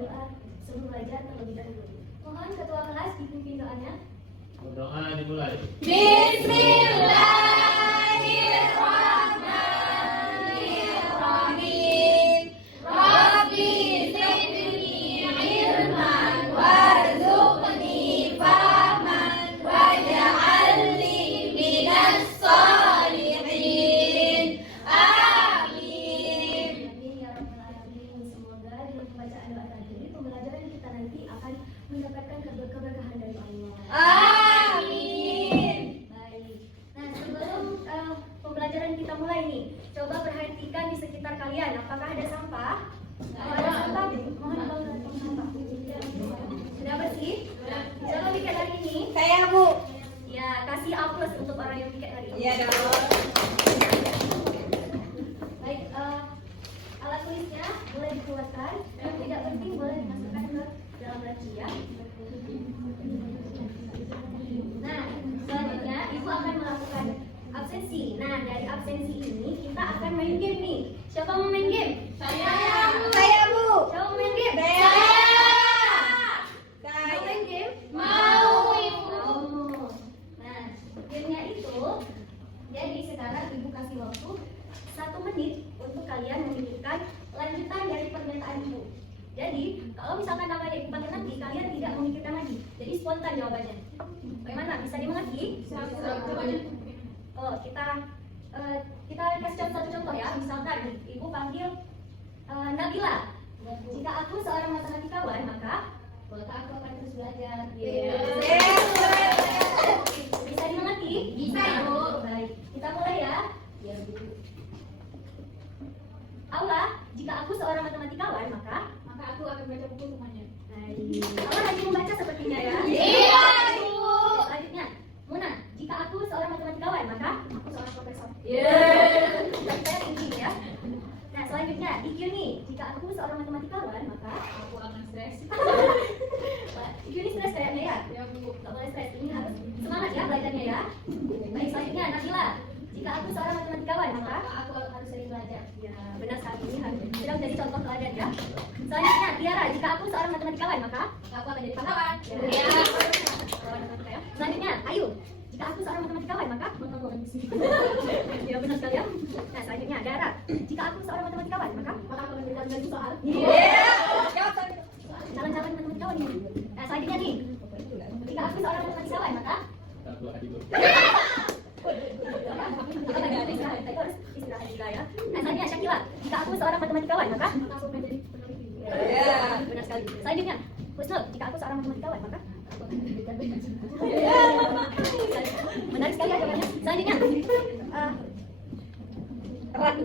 berdoa sebelum belajar terlebih dahulu. Mohon ketua kelas dipimpin doanya. Berdoa dimulai. Bismillahirrahmanirrahim. Rabbi zidni ilman warzuqni fahman waj'alni minas sholihin. Amin. Amin ya rabbal alamin. Semoga dengan pembacaan doa tadi pembelajaran kita nanti akan mendapatkan keberkahan dari Allah. Amin. Baik. Nah, sebelum pembelajaran kita mulai nih, coba perhatikan di sekitar kalian. Apakah ada sampah? Kalau ada sampah, mohon tolong sampah. Sudah bersih? Siapa piket hari ini? Saya Bu. Ya, kasih aplaus untuk orang yang piket hari ini. Iya dong. Baik, alat tulisnya boleh dikeluarkan. Yang tidak penting boleh dimasukkan ke dalam laci ya. Nah, selanjutnya Ibu akan melakukan absensi. Nah, dari absensi ini kita akan main game nih. Siapa mau main game? Saya Bu. Siapa mau main game? Saya. Mau main game? Mau, Ibu. Mau. Nah, gamenya itu, jadi sekarang Ibu kasih waktu 1 menit untuk kalian memikirkan lanjutan dari pernyataan Ibu. Jadi, kalau misalkan namanya Ibu pakai nanti, kalian tidak memikirkan lagi. Jadi spontan jawabannya. Bagaimana? Bisa dimengerti? Oh, kita kasih satu contoh ya. Misalkan Ibu panggil Nabila. Jika aku seorang matematikawan, maka aku akan terus belajar. Bisa dimengerti? Bisa, Bu. Baik, kita mulai ya. Ya, Bu. Aula, jika aku seorang matematikawan, maka aku akan baca buku semuanya. Aula lagi membaca sepertinya ya. Iya, Ibu. Selanjutnya, Muna, jika aku seorang matematikawan, maka aku seorang profesor. Saya tinggi ya. Nah, selanjutnya, IQ nih, jika aku seorang matematikawan, maka Aku akan stres. IQ ini stres kayaknya ya. Ya, Bu. Gak boleh stres, ini harus semangat ya belajarnya ya. Baik, selanjutnya Nabila, jika aku seorang matematikawan, maka aku harus sering belajar. Ya, benar sekali, ini harus sudah menjadi contoh teladan ya. Selanjutnya Tiara, jika aku seorang matematikawan, maka aku akan jadi pahlawan. Ya. Pahlawan matematika ya. Selanjutnya Ayu, jika aku seorang matematikawan, maka ya, benar sekali ya. Nah, selanjutnya Dara, jika aku seorang matematikawan, maka aku akan memberikan banyak soal. Calon-calon matematikawan ini. Nah, selanjutnya nih, jika aku seorang matematikawan, maka Satu adik. istirahat juga ya. Nah, selanjutnya Syakila, jika aku seorang matematikawan, maka aku menjadi peneliti. Ya, benar sekali. Selanjutnya Husnul, jika aku seorang matematikawan, maka aku akan menjadikan menarik sekali ya jawabannya. Selanjutnya Ratu.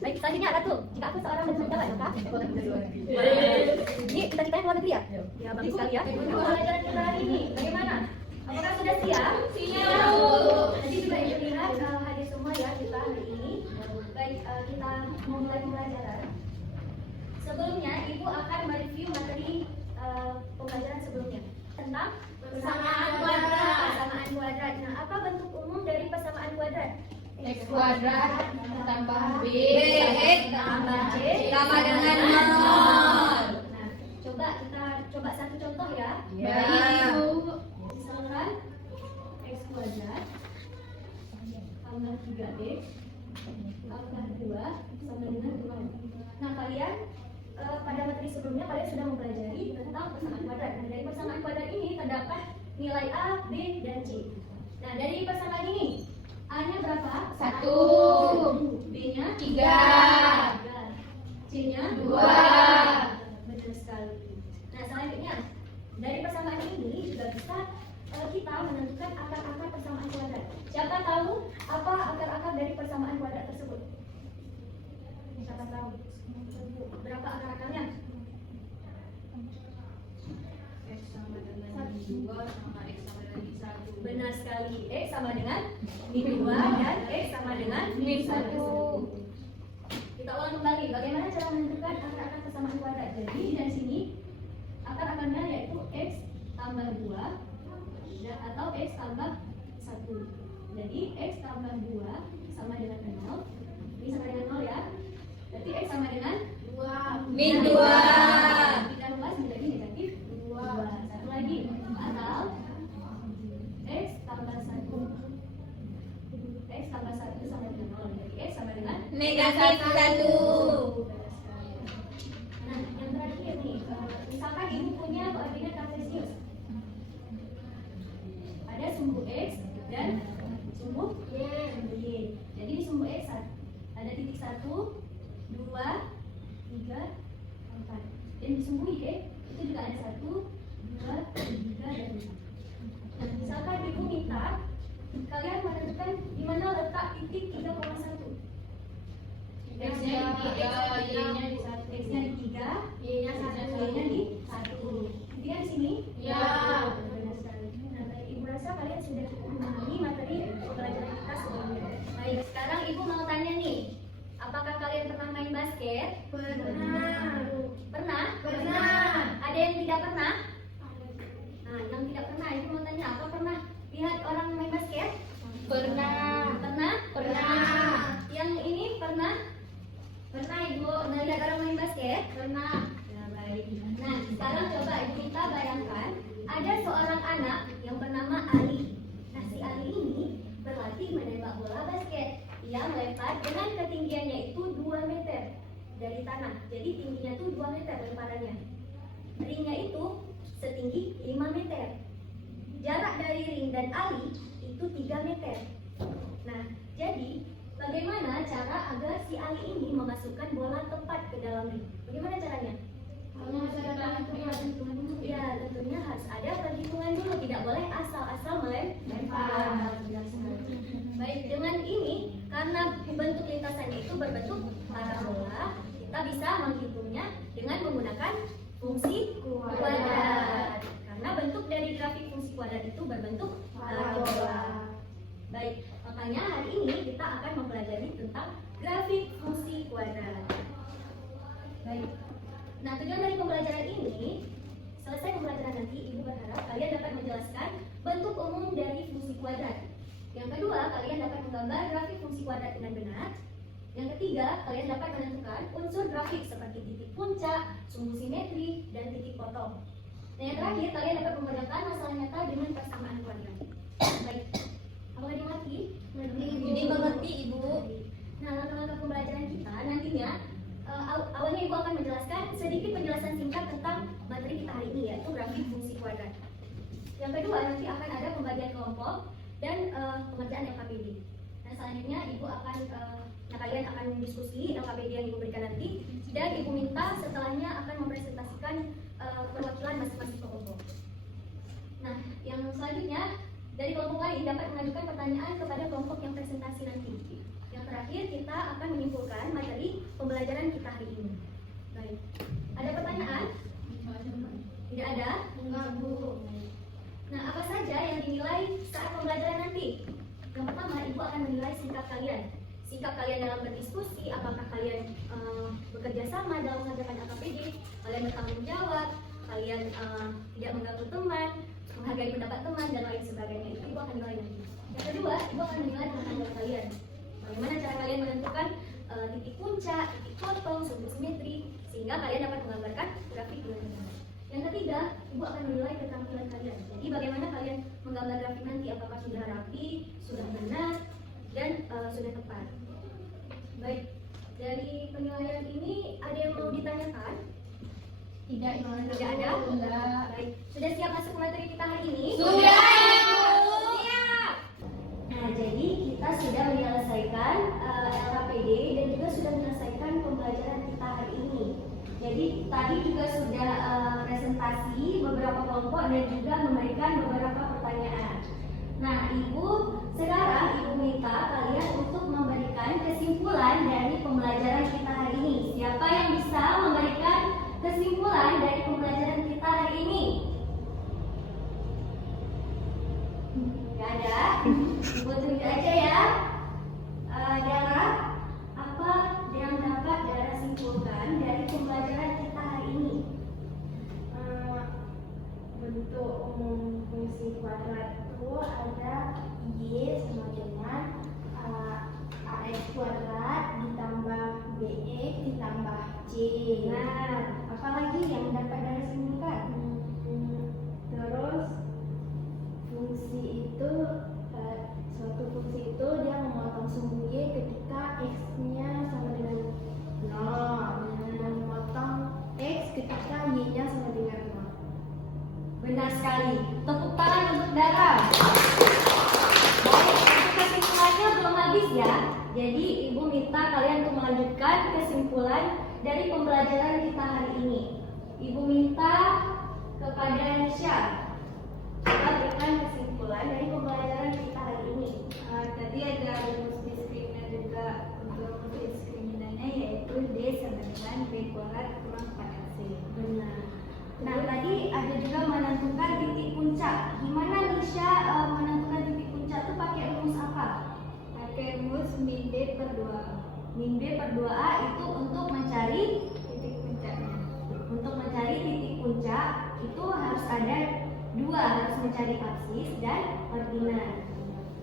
Baik, selanjutnya Ratu, jika aku seorang matematikawan, maka aku akan menjadi luar negeri. Ini kita ceritanya keluar negeri ya? Ya, bagus sekali ya. Pelajaran kita hari ini bagaimana? Apakah sudah siap? Siap. Tadi juga Ibu lihat hadir semua ya kita hari ini. Baik, kita mulai pembelajaran. Sebelumnya Ibu akan mereview materi pembelajaran sebelumnya tentang Persamaan kuadrat. Persamaan kuadrat. Nah, apa bentuk umum dari persamaan kuadrat? X kuadrat tambah B tambah C sama dengan 0. Nah, kita coba satu contoh ya. Baik, Ibu. Misalkan X kuadrat tambah 3X tambah 2 sama dengan 0. Nah, kalian pada materi sebelumnya kalian sudah mempelajari tentang persamaan kuadrat. Nah, dari persamaan kuadrat ini terdapat nilai A, B, dan C. Nah, dari persamaan ini A-nya berapa? 1. B-nya 3. C-nya 2. Benar sekali. Nah, selanjutnya dari persamaan ini juga bisa kita menentukan akar-akar persamaan kuadrat. Siapa tahu apa akar-akar dari persamaan kuadrat tersebut? Siapa tahu? Berapa akar-akarnya? X sama dengan 2 sama X sama dengan 1. Benar sekali. X sama dengan min 2 dan X sama dengan min 1. Kita ulang kembali. Bagaimana cara menentukan akar-akar persamaan kuadrat? Jadi dari sini akar-akarnya yaitu X tambah 2 atau X tambah 1. Jadi X tambah 2 sama dengan 0. Ini sama dengan 0 ya. Berarti X sama dengan Min 2. Tidak -1. Nah, yang terakhir nih, misalkan ibu punya koordinat kartesius. Ada sumbu X dan sumbu Y. Jadi di sumbu X ada titik 1, 2, 3, 4. Dan di sumbu Y itu juga ada 1, 2, 3, dan 4. Nah, misalkan ibu minta kalian menentukan di mana letak titik 3,1. X-nya di 3, Y-nya di 1. X-nya di 3, Y-nya di 1. Y-nya di 1. Titiknya di sini? Ya. Benar sekali. Nah, baik, ibu rasa kalian sudah memahami materi pembelajaran kita sebelumnya. Baik, sekarang ibu mau tanya nih, apakah kalian pernah main basket? Pernah? Ada yang tidak pernah? Nah, yang tidak pernah, ibu mau tanya, apa pernah lihat orang main basket? Pernah? Yang ini pernah? Pernah ibu melihat orang main basket? Pernah. Nah, baik. Nah, sekarang coba ibu minta bayangkan ada seorang anak yang bernama Ali. Nah, si Ali ini berlatih menembak bola basket. Ia melempar dengan ketinggiannya itu 2 meter dari tanah. Jadi tingginya itu 2 meter lemparannya. Ringnya itu setinggi 5 meter. Jarak dari ring dan Ali itu 3 meter. Nah, jadi bagaimana cara agar si Ali ini memasukkan bola tepat ke dalam ring? Bagaimana caranya? Ya, tentunya harus ada perhitungan dulu. Tidak boleh asal-asal melempar. Baik, dengan ini karena bentuk lintasannya itu berbentuk parabola, kita bisa menghitungnya dengan menggunakan fungsi kuadrat. Karena bentuk dari grafik fungsi kuadrat itu berbentuk parabola. Baik, makanya hari ini kita akan mempelajari tentang grafik fungsi kuadrat. Baik. Nah, tujuan dari pembelajaran ini, selesai pembelajaran nanti, ibu berharap kalian dapat menjelaskan bentuk umum dari fungsi kuadrat. Yang kedua, kalian dapat menggambar grafik fungsi kuadrat dengan benar. Yang ketiga, kalian dapat menentukan unsur grafik seperti titik puncak, sumbu simetri, dan titik potong. Dan yang terakhir, kalian dapat membedakan masalah nyata dengan persamaan kuadrat. Baik. Apakah dimengerti? Dimengerti, Ibu. Nah, langkah-langkah pembelajaran kita nantinya awalnya ibu akan menjelaskan sedikit penjelasan singkat tentang materi kita hari ini, yaitu grafik fungsi kuadrat. Yang kedua, nanti akan ada pembagian kelompok dan pengerjaan LKPD. Nah, selanjutnya ibu akan kalian akan diskusi LKPD yang ibu berikan nanti, dan ibu minta setelahnya akan mempresentasikan perwakilan masing-masing kelompok. Nah, yang selanjutnya dari kelompok lain dapat mengajukan pertanyaan kepada kelompok yang presentasi nanti. Yang terakhir, kita akan menyimpulkan materi pembelajaran kita hari ini. Baik, ada pertanyaan? Tidak ada? Enggak, Bu. Nah, apa saja yang dinilai saat pembelajaran nanti? Yang pertama, ibu akan menilai sikap kalian. Sikap kalian dalam berdiskusi, apakah kalian bekerja sama dalam mengerjakan LKPD, kalian bertanggung jawab, kalian tidak mengganggu teman, menghargai pendapat teman, dan lain sebagainya. Itu ibu akan nilai nanti. Yang kedua, ibu akan menilai pengetahuan kalian. Bagaimana cara kalian menentukan titik puncak, titik potong, sumbu simetri, sehingga kalian dapat menggambarkan grafik dengan benar. Yang ketiga, ibu akan menilai keterampilan kalian. Jadi bagaimana kalian menggambar grafik nanti, apakah sudah rapi, sudah benar, dan sudah tepat. Baik, dari penilaian ini ada yang mau ditanyakan? Tidak, Tidak ada? Enggak. Baik, sudah siap masuk materi kita hari ini? Sudah. Siap. Nah, jadi kita sudah menyelesaikan LKPD dan juga sudah menyelesaikan pembelajaran kita hari ini. Jadi tadi juga sudah presentasi beberapa kelompok dan juga memberikan beberapa pertanyaan. Nah, ibu sekarang ibu minta kalian untuk memberikan kesimpulan dari pembelajaran kita hari ini. Siapa yang bisa memberikan kesimpulan dari pembelajaran kita hari ini? Gak ada? Ibu tunjuk aja ya. Dara, apa yang dapat Dara simpulkan dari pembelajaran kita hari ini? Bentuk umum fungsi kuadrat itu ada Y sama dengan AX kuadrat ditambah BX ditambah C. Nah, apalagi yang dapat Dara simpulkan? Terus fungsi itu suatu fungsi itu dia memotong sumbu Y ketika X-nya sama sekali. Tepuk tangan untuk Dara. Baik, untuk kesimpulannya belum habis ya. Jadi Ibu minta kalian untuk melanjutkan kesimpulan dari pembelajaran kita hari ini. Ibu minta kepada Nisha, coba berikan kesimpulan dari pembelajaran kita hari ini. Tadi ada rumus diskriminannya juga. Untuk rumus diskriminannya yaitu D sama dengan B kuadrat kurang 4AC. Benar. Nah, tadi ada juga menentukan titik puncak. Gimana Nisha menentukan titik puncak itu pakai rumus apa? Pakai rumus min D per 2A. Min B per 2A itu untuk mencari Titik puncaknya. titik puncak itu harus ada dua, harus mencari aksis dan ordinat.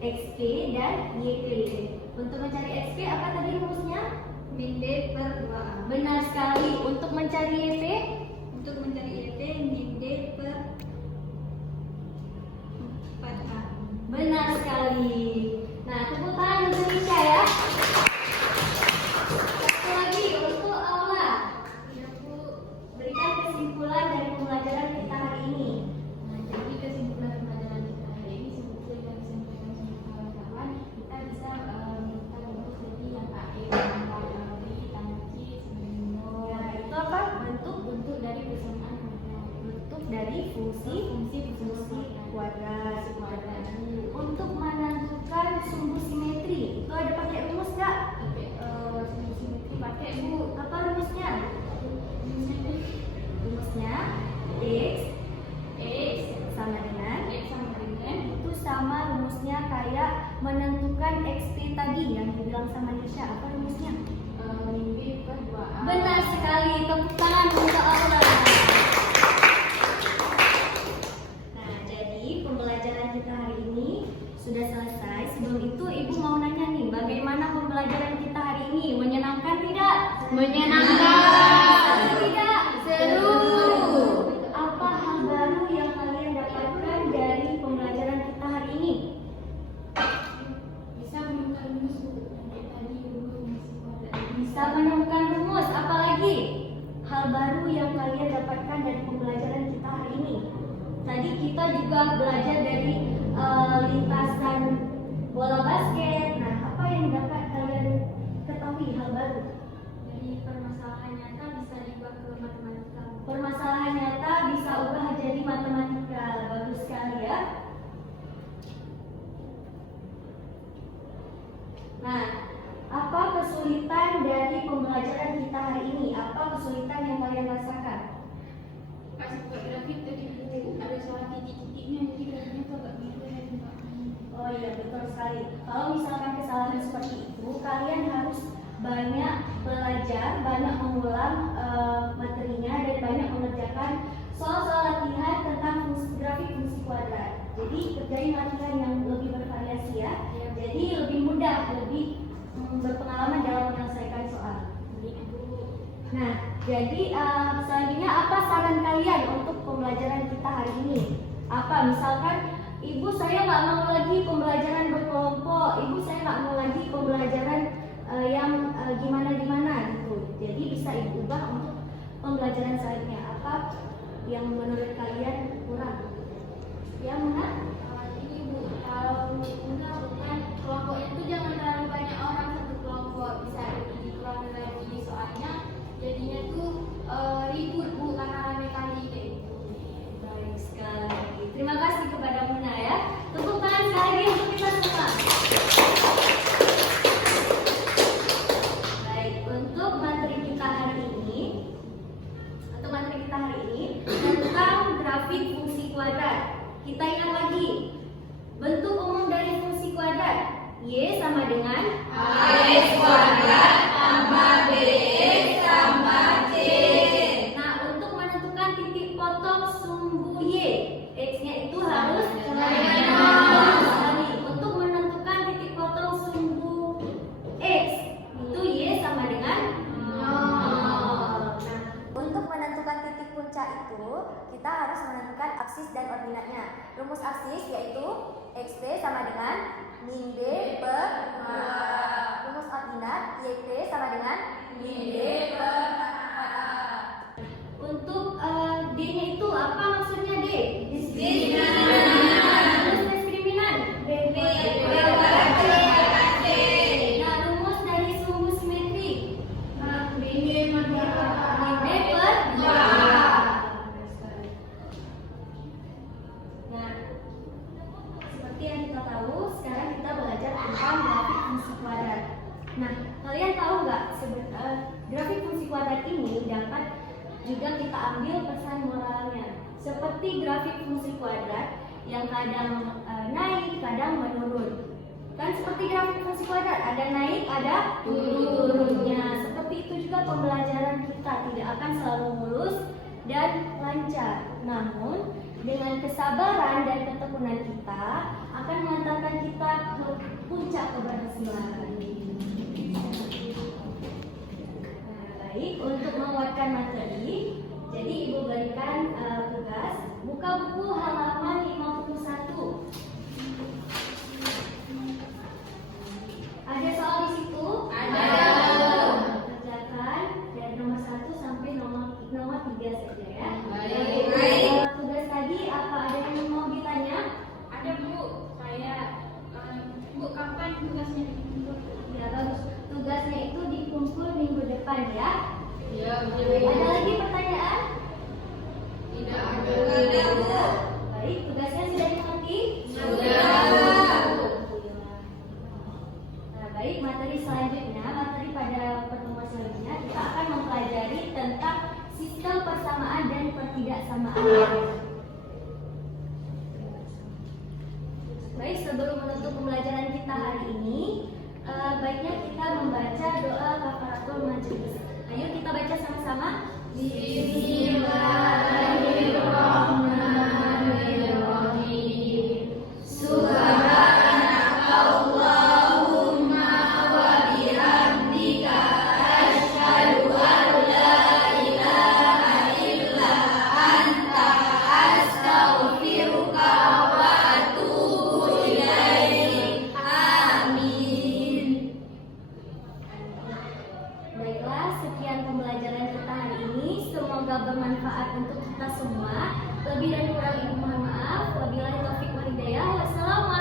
XP dan YP. Untuk mencari XP apa tadi rumusnya? Min D per 2A. Benar sekali. Untuk mencari YP, Untuk mencari YP min D per 4A. benar sekali. Nah, tepuk tangan untuk Nisha ya. Satu lagi untuk Aula. Ya Bu. Berikan kesimpulan dari pembelajaran kita hari ini. Nah, jadi kesimpulan pembelajaran kita hari ini seperti yang disampaikan sama kawan-kawan, kita bisa minta rumus dari yang KE, tambah C, semino. Ya, itu apa? Bentuk dari persamaan Bentuk dari fungsi kuadrat. Untuk menentukan sumbu simetri, itu ada pakai rumus nggak? simetri pakai Bu. Apa rumusnya? Rumusnya x X sama dengan sama dengan itu sama rumusnya kayak menentukan XP tadi yang dibilang sama Nisha. Apa rumusnya? min B per 2A. Benar sekali. Tepuk tangan untuk Allah. Nah, jadi pembelajaran kita hari ini sudah selesai. Sebelum itu Ibu mau nanya nih, bagaimana pembelajaran kita hari ini? Menyenangkan tidak? Menyenangkan. Seru tidak? Seru. Apa hal baru yang kalian dapatkan dari pembelajaran kita hari ini? Bisa menemukan rumus Bu. Kayak tadi rumus kuadrat. Bisa menemukan rumus, apalagi hal baru yang kalian dapatkan dari pembelajaran kita hari ini. Tadi kita juga belajar dari lintasan bola basket. Nah, apa yang dapat kalian ketahui hal baru? Dari permasalahan nyata bisa diubah ke matematika. Permasalahan nyata bisa ubah jadi matematika. Bagus sekali ya. Nah, apa kesulitan dari pembelajaran kita hari ini? Apa kesulitan yang kalian rasakan? Pas buat grafik tadi Bu, ada soal titik-titiknya, jadi grafiknya tuh agak mirip Mbak. Oh iya, betul sekali. Kalau misalkan kesalahan seperti itu, kalian harus banyak belajar, banyak mengulang materinya, dan banyak mengerjakan soal-soal latihan tentang fungsi grafik fungsi kuadrat. Jadi kerjain latihan yang lebih bervariasi ya. Jadi lebih mudah, lebih berpengalaman dalam menyelesaikan soal. Nah, jadi selanjutnya apa saran kalian untuk pembelajaran kita hari ini? Apa misalkan Ibu saya nggak mau lagi pembelajaran berkelompok, Ibu saya nggak mau lagi pembelajaran yang gimana-gimana gitu. Jadi bisa Ibu ubah untuk pembelajaran selanjutnya. Apa yang menurut kalian kurang? Ya, Muna? Ini Bu, kalau enggak bukan kelompoknya itu jangan terlalu banyak orang satu kelompok, bisa dikurang lagi soalnya jadinya tuh ribut Bu karena rame kali kayak gitu. Baik sekali. Terima kasih kepada Muna ya. Tepuk tangan sekali lagi untuk kita semua. Baik, untuk materi kita hari ini tentang grafik fungsi kuadrat. Kita ingat lagi bentuk umum dari fungsi kuadrat. Y sama dengan AX kuadrat tambah BX tambah C. Nah, untuk menentukan titik potong sumbu Y, X-nya itu harus sekali. Untuk menentukan titik potong sumbu X, itu Y sama dengan 0. Nah, untuk menentukan titik puncak itu, kita harus menentukan aksis dan ordinatnya. Rumus aksis yaitu XP sama dengan min B per 2. Rumus ordinat YP sama dengan min B per 4A. Untuk D-nya itu apa maksudnya D? D mengambil pesan moralnya. Seperti grafik fungsi kuadrat yang kadang naik, kadang menurun. Kan seperti grafik fungsi kuadrat, ada naik, ada turunnya. Seperti itu juga pembelajaran kita tidak akan selalu mulus dan lancar. Namun dengan kesabaran dan ketekunan kita akan mengantarkan kita ke puncak keberhasilan. Nah, baik, untuk menguatkan materi, jadi Ibu berikan tugas buka buku halaman 51. Ada soal di situ? Ada. Kerjakan dari nomor 1 sampai nomor 3 saja ya. Baik. Tugas tadi apa ada yang mau ditanya? Ada Bu, saya Bu kapan tugasnya dikumpul? Ya bagus. Tugasnya itu dikumpul minggu depan ya. Iya, Ada lagi pertanyaan? Tidak Ada. Baik, tugasnya sudah dimengerti? Nah, baik, materi selanjutnya, materi pada pertemuan selanjutnya kita akan mempelajari tentang sistem persamaan dan pertidaksamaan. Baik, sebelum menutup pembelajaran kita hari ini, baiknya kita membaca doa kafaratul majelis. Ayo kita baca sama-sama. Bismillahirrahmanirrahim. Subhanakallahumma wa bihamdika asyhadu an la ilaha illa anta astaghfiruka wa atubu ilaik. Amin. Baiklah, sekian pembelajaran kita hari ini. Semoga bermanfaat untuk kita semua. Lebih dan kurang mohon maaf. Wabillahi taufiq wal hidayah. Wassalamualaikum.